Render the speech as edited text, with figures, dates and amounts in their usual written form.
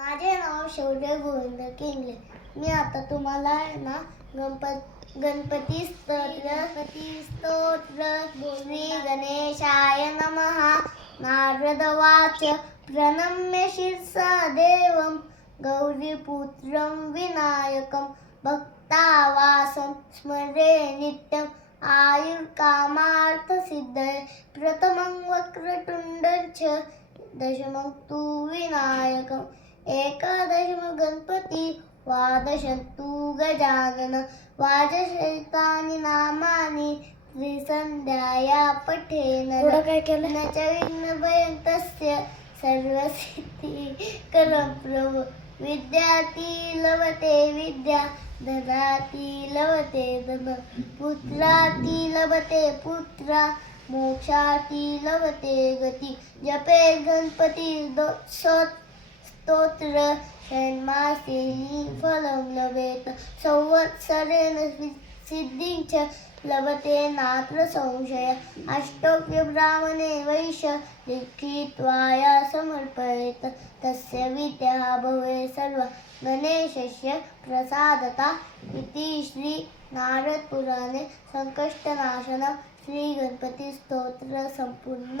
माझे नाव शौर्य गोविंद किंगले. मी आता तुम्हाला ना गणपती स्तोत्र श्री गणेशाय नमः. नारदवाच प्रणम्य शिरसा देवं गौरीपुत्रं विनायकं भक्तावासं स्मरे नित्यं आयुर्कामार्थसिद्धये. प्रथमं वक्रतुण्डं च दशमं तु विनायकम्. एकादशं गणपति द्वादशं तु गजानन. वाजसहितानि नामानि त्रिसन्ध्याया पठेन. न च विघ्नभयं तस्य सर्वसिद्धिकरं प्रभु. विद्यार्थी लभते विद्या ददाति लभते धन. पुत्रार्थी लभते पुत्र मोक्षार्थी लभते गति. जपे गणपती स्तोत्र षण्मासेनि फलं लभेत. संवत्सरेण सिद्धिं च लभते नात्र संशय. अष्टोक्य ब्राह्मणे वैश्य लिखित्वाया समर्पयेत. तस्य विद्या भवे सर्व गणेशस्य प्रसादता. इति श्री नारद पुराणे संकष्टनाशनं श्री गणपती स्तोत्र संपूर्ण.